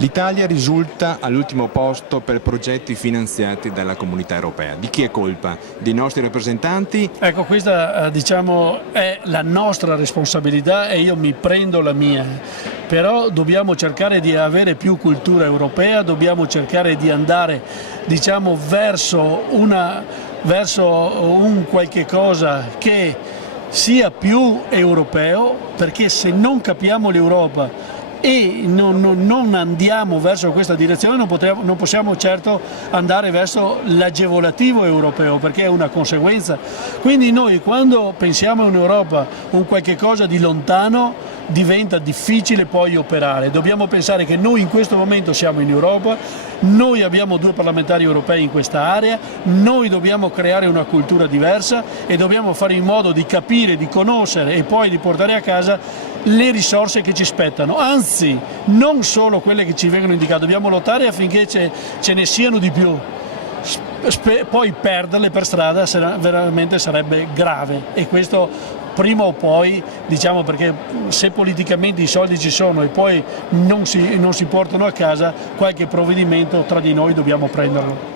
L'Italia risulta all'ultimo posto per progetti finanziati dalla Comunità Europea. Di chi è colpa? Dei nostri rappresentanti? Ecco, questa diciamo è la nostra responsabilità e io mi prendo la mia, però dobbiamo cercare di avere più cultura europea, dobbiamo cercare di andare diciamo, verso un qualche cosa che sia più europeo, perché se non capiamo l'Europa e non andiamo verso questa direzione non possiamo certo andare verso l'agevolativo europeo, perché è una conseguenza. Quindi noi quando pensiamo a un'Europa, un qualche cosa di lontano, diventa difficile poi operare. Dobbiamo pensare che noi in questo momento siamo in Europa, noi abbiamo 2 parlamentari europei in questa area, noi dobbiamo creare una cultura diversa e dobbiamo fare in modo di capire, di conoscere e poi di portare a casa le risorse che ci spettano, anzi non solo quelle che ci vengono indicate, dobbiamo lottare affinché ce ne siano di più. Poi perderle per strada veramente sarebbe grave e questo prima o poi, diciamo, perché se politicamente i soldi ci sono e poi non si portano a casa, qualche provvedimento tra di noi dobbiamo prenderlo.